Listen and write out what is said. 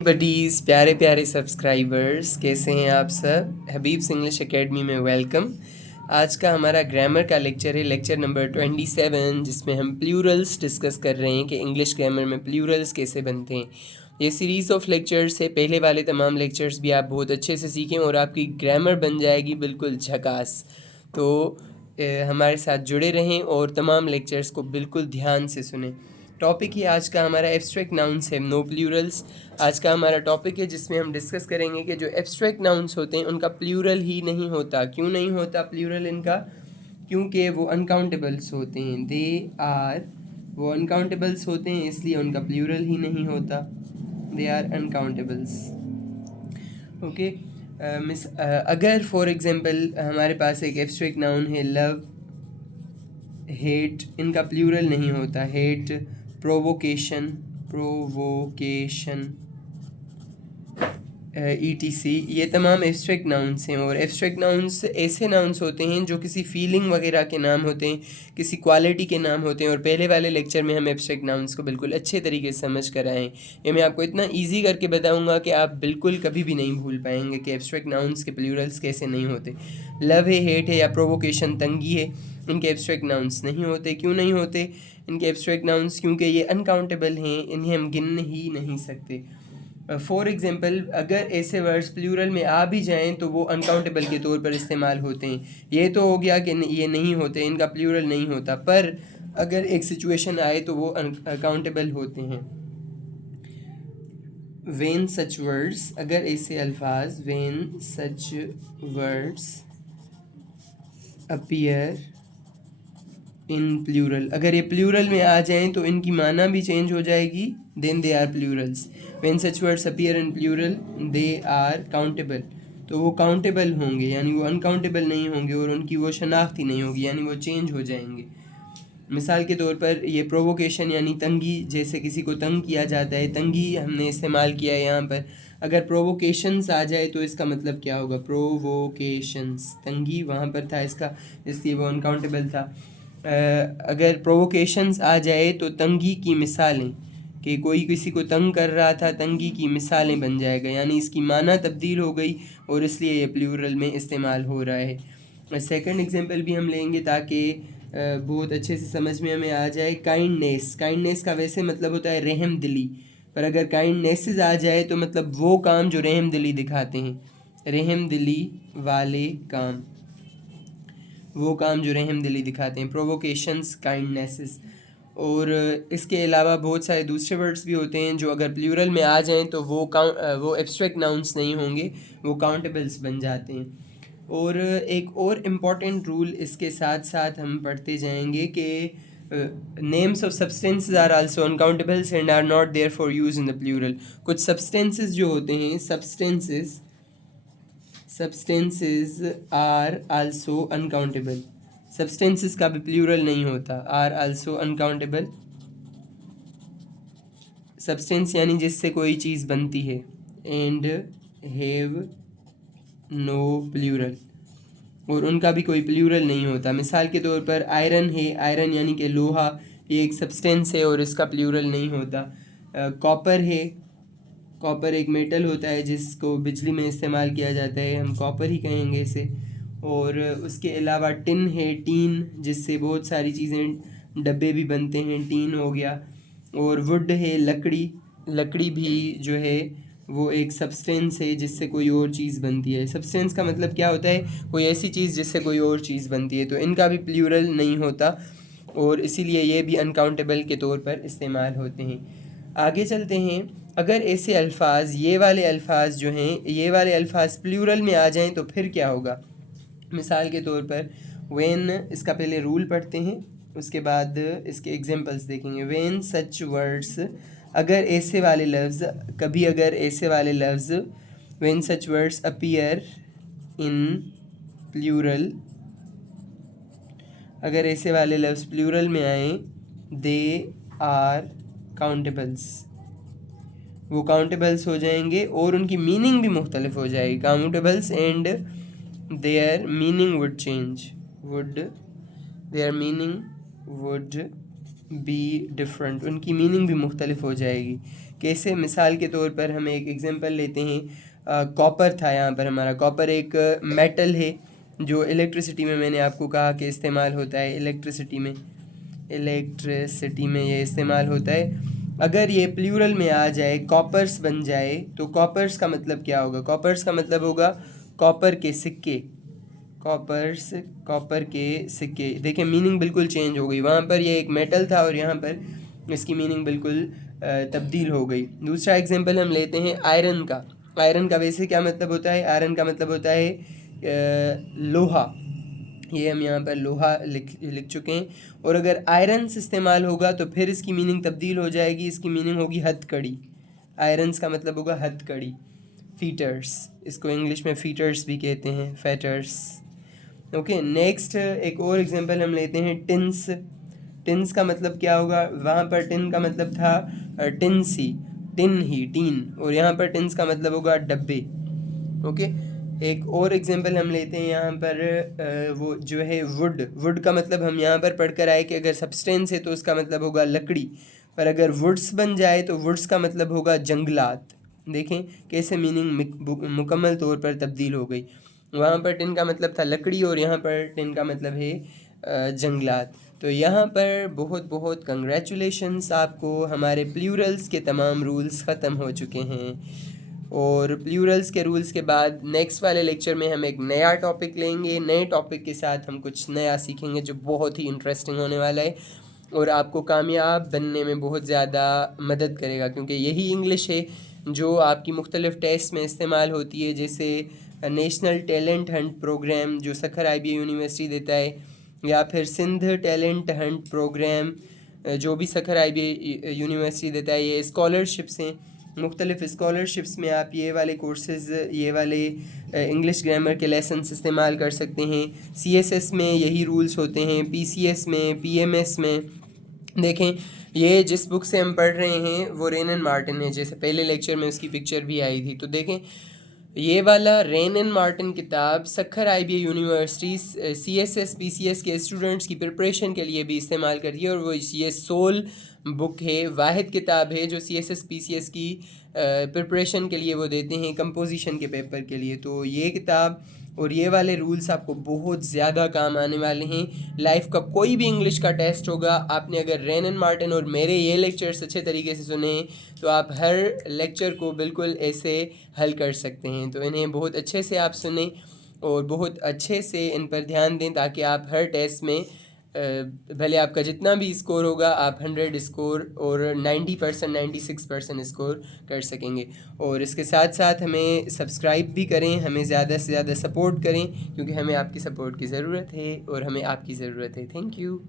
Buddies प्यारे प्यारे subscribers, कैसे हैं आप सब। हबीब्स इंग्लिश एकेडमी में वेलकम। आज का हमारा ग्रामर का लेक्चर है, लेक्चर नंबर 27, जिसमें हम प्लूरल्स डिस्कस कर रहे हैं कि इंग्लिश ग्रामर में प्लूरल्स कैसे बनते हैं। ये सीरीज़ ऑफ लेक्चर्स है, पहले वाले तमाम लेक्चर्स भी आप बहुत अच्छे से सीखें और आपकी ग्रामर बन जाएगी बिल्कुल झकास। तो हमारे साथ जुड़े रहें और तमाम लेक्चर्स को बिल्कुल ध्यान से सुनें। टॉपिक ही आज का हमारा एब्स्ट्रैक्ट नाउन्स है, नो प्लूरल्स। आज का हमारा टॉपिक है जिसमें हम डिस्कस करेंगे कि जो एब्स्ट्रैक्ट नाउन्स होते हैं उनका प्लूरल ही नहीं होता। क्यों नहीं होता प्लूरल इनका? क्योंकि वो अनकाउंटेबल्स होते हैं। वो अनकाउंटेबल्स होते हैं, इसलिए उनका प्लूरल ही नहीं होता। They are uncountables. ओके। अगर फॉर एग्जांपल हमारे पास एक एब्स्ट्रैक्ट नाउन है लव, हेट, इनका प्लूरल नहीं होता। हेट, प्रोवोकेशन, ETC, ये तमाम एब्स्ट्रैक्ट नाउन्स हैं। और एब्स्ट्रैक्ट नाउन्स ऐसे नाउन्स होते हैं जो किसी फीलिंग वगैरह के नाम होते हैं, किसी क्वालिटी के नाम होते हैं। और पहले वाले लेक्चर में हम एब्स्ट्रैक्ट नाउन्स को बिल्कुल अच्छे तरीके से समझ कर आए हैं। ये मैं आपको इतना ईजी करके बताऊंगा कि आप बिल्कुल कभी भी नहीं भूल पाएंगे कि एब्स्ट्रैक्ट नाउन्स के प्लूरल्स कैसे नहीं होते। लव है, हेट है या प्रोवोकेशन, तंगी है, इनके एब्स्ट्रैक्ट नाउन्स नहीं होते। क्यों नहीं होते इनके एब्स्ट्रैक्ट नाउन्स? क्योंकि ये अनकाउंटेबल हैं, इन्हें हम गिन ही नहीं सकते। फॉर एग्ज़ाम्पल, अगर ऐसे वर्ड्स प्लूरल में आ भी जाएं तो वो अनकाउंटेबल के तौर पर इस्तेमाल होते हैं। ये तो हो गया कि ये नहीं होते, इनका प्लूरल नहीं होता, पर अगर एक सिचुएशन आए तो वो अनकाउंटेबल होते हैं। वेन सच वर्ड्स, अगर ऐसे अल्फाज, when such words appear in plural, अगर ये प्लूरल में आ जाएं तो इनकी माना भी चेंज हो जाएगी। Then they are plurals. When such words appear in plural they are countable, तो वो काउंटेबल होंगे, यानी वो अनकाउंटेबल नहीं होंगे और उनकी वो शनाख्त ही नहीं होगी, यानी वो चेंज हो जाएंगे। मिसाल के तौर पर ये प्रोवोकेशन यानी तंगी, जैसे किसी को तंग किया जाता है, तंगी हमने इस्तेमाल किया है यहाँ पर। अगर प्रोवोकेशंस आ जाए तो इसका मतलब क्या होगा? प्रोवोकेशंस, तंगी वहाँ पर था इसका, इसलिए वो अनकाउंटेबल था। अगर प्रोवोकेशंस आ जाए तो तंगी की मिसालें, कि कोई किसी को तंग कर रहा था, तंगी की मिसालें बन जाएगा, यानी इसकी माना तब्दील हो गई और इसलिए ये प्लूरल में इस्तेमाल हो रहा है। सेकंड एग्जांपल भी हम लेंगे ताकि बहुत अच्छे से समझ में हमें आ जाए। काइंडनेस, काइंडनेस का वैसे मतलब होता है रहम दिली, पर अगर काइंडनेसेस आ जाए तो मतलब वो काम जो रहम दिली दिखाते हैं, रहम दिली वाले काम, वो काम जो रहम दिली दिखाते हैं, प्रोवोकेशंस, काइंडनेसेस। और इसके अलावा बहुत सारे दूसरे वर्ड्स भी होते हैं जो अगर प्लूरल में आ जाएं तो वो एब्स्ट्रैक्ट नाउन्स नहीं होंगे, वो काउंटेबल्स बन जाते हैं। और एक और इम्पॉर्टेंट रूल इसके साथ साथ हम पढ़ते जाएंगे कि names of substances are also uncountables and are not there for use in the plural. कुछ सब्सटेंसेस जो होते हैं, substances are also uncountable, substances का भी प्लूरल नहीं होता। आर आल्सो अनकाउंटेबल, सब्सटेंस यानी जिससे कोई चीज़ बनती है, एंड हैव नो प्लूरल, और उनका भी कोई प्लूरल नहीं होता। मिसाल के तौर पर आयरन है, आयरन यानी कि लोहा, ये एक सब्सटेंस है और इसका प्लूरल नहीं होता। कॉपर है, कॉपर एक मेटल होता है जिसको बिजली में इस्तेमाल किया जाता है, हम कॉपर ही कहेंगे इसे। और उसके अलावा टिन है, टीन, जिससे बहुत सारी चीज़ें, डब्बे भी बनते हैं, टीन हो गया। और वुड है, लकड़ी, लकड़ी भी जो है वो एक सब्सटेंस है जिससे कोई और चीज़ बनती है। सब्सटेंस का मतलब क्या होता है? कोई ऐसी चीज़ जिससे कोई और चीज़ बनती है, तो इनका भी प्लूरल नहीं होता और इसीलिए ये भी अनकाउंटेबल के तौर पर इस्तेमाल होते हैं। आगे चलते हैं। अगर ऐसे अल्फाज, ये वाले अल्फाज जो हैं, ये वाले अल्फाज प्लूरल में आ जाएं तो फिर क्या होगा? मिसाल के तौर पर व्हेन, इसका पहले रूल पढ़ते हैं उसके बाद इसके एग्जांपल्स देखेंगे। व्हेन सच वर्ड्स, अगर ऐसे वाले लफ्ज़, कभी अगर ऐसे वाले लफ्ज़, when such words appear in plural, अगर ऐसे वाले लफ्ज़ प्लूरल में आए, दे आर काउंटेबल्स, वो काउंटेबल्स हो जाएंगे और उनकी मीनिंग भी मुख्तलिफ हो जाएगी। Countables and their meaning would change, their meaning would be different, उनकी मीनिंग भी मुख्तलिफ हो जाएगी। कैसे? मिसाल के तौर पर हम एक एग्जांपल लेते हैं, कॉपर था यहाँ पर हमारा। कॉपर एक मेटल है जो इलेक्ट्रिसिटी में, मैंने आपको कहा कि इस्तेमाल होता है। इलेक्ट्रिसिटी में ये इस्तेमाल होता है। अगर ये प्लूरल में आ जाए, कॉपर्स बन जाए, तो कॉपर्स का मतलब क्या होगा? कॉपर्स का मतलब होगा कॉपर के सिक्के। कॉपर के सिक्के। देखिए मीनिंग बिल्कुल चेंज हो गई। वहाँ पर ये एक मेटल था और यहाँ पर इसकी मीनिंग बिल्कुल तब्दील हो गई। दूसरा एग्जांपल हम लेते हैं आयरन का। आयरन का वैसे क्या मतलब होता है? आयरन का मतलब होता है लोहा। ये हम यहाँ पर लोहा लिख चुके हैं। और अगर आयरन्स इस्तेमाल होगा तो फिर इसकी मीनिंग तब्दील हो जाएगी। इसकी मीनिंग होगी हथकड़ी। आयरन्स का मतलब होगा हथकड़ी, फीटर्स। इसको इंग्लिश में फीटर्स भी कहते हैं, फैटर्स। ओके, नेक्स्ट एक और एग्जांपल हम लेते हैं, टिन्स। टिन्स का मतलब क्या होगा? वहाँ पर टिन का मतलब था टीन, और यहाँ पर टिन्स का मतलब होगा डब्बे। ओके, एक और एग्जांपल हम लेते हैं यहाँ पर, वो जो है वुड का मतलब हम यहाँ पर पढ़कर आए कि अगर सब्सटेंस है तो उसका मतलब होगा लकड़ी, पर अगर वुड्स बन जाए तो वुड्स का मतलब होगा जंगलात। देखें कैसे मीनिंग मुकम्मल तौर पर तब्दील हो गई। वहाँ पर टिन का मतलब था लकड़ी और यहाँ पर टिन का मतलब है जंगलात। तो यहाँ पर बहुत बहुत कंग्रेचुलेशंस आपको, हमारे प्लूरल्स के तमाम रूल्स ख़त्म हो चुके हैं। और प्लूरल्स के रूल्स के बाद नेक्स्ट वाले लेक्चर में हम एक नया टॉपिक लेंगे। नए टॉपिक के साथ हम कुछ नया सीखेंगे जो बहुत ही इंटरेस्टिंग होने वाला है और आपको कामयाब बनने में बहुत ज़्यादा मदद करेगा, क्योंकि यही इंग्लिश है जो आपकी मुख्तलिफ़ टेस्ट में इस्तेमाल होती है, जैसे नेशनल टैलेंट हंट प्रोग्राम जो सखर IBA यूनिवर्सिटी देता है, या फिर सिंध टैलेंट हंट प्रोग्राम जो भी सखर IBA यूनिवर्सिटी देता है। ये स्कॉलरशिप्स हैं। मुख्तलिफ़ स्कॉलरशिप्स में आप ये वाले कोर्सेज़, ये वाले इंग्लिश ग्रामर के लेसन्स इस्तेमाल कर सकते हैं। CSS में यही रूल्स होते हैं, PCS में, PMS में। देखें ये जिस बुक से हम पढ़ रहे हैं वो रेन एंड मार्टिन है, जैसे पहले लेक्चर में उसकी पिक्चर भी आई थी। तो देखें ये वाला रेन एंड मार्टिन किताब Sukkur IBA university CSS PCS के स्टूडेंट्स की प्रिपरेशन के लिए भी इस्तेमाल करती है, और वो ये सोल बुक है, वाहिद किताब है जो CSS PCS की प्रिपरेशन के लिए वो देते हैं, कंपोजिशन के पेपर के लिए। तो ये किताब और ये वाले रूल्स आपको बहुत ज़्यादा काम आने वाले हैं। लाइफ का कोई भी इंग्लिश का टेस्ट होगा, आपने अगर रेन एंड मार्टिन और मेरे ये लेक्चर्स अच्छे तरीके से सुने तो आप हर लेक्चर को बिल्कुल ऐसे हल कर सकते हैं। तो इन्हें बहुत अच्छे से आप सुने और बहुत अच्छे से इन पर ध्यान दें, ताकि आप हर टेस्ट में भले आपका जितना भी स्कोर होगा आप 100 स्कोर और 90% 96% स्कोर कर सकेंगे। और इसके साथ साथ हमें सब्सक्राइब भी करें, हमें ज़्यादा से ज़्यादा सपोर्ट करें, क्योंकि हमें आपकी सपोर्ट की ज़रूरत है और हमें आपकी ज़रूरत है। Thank you.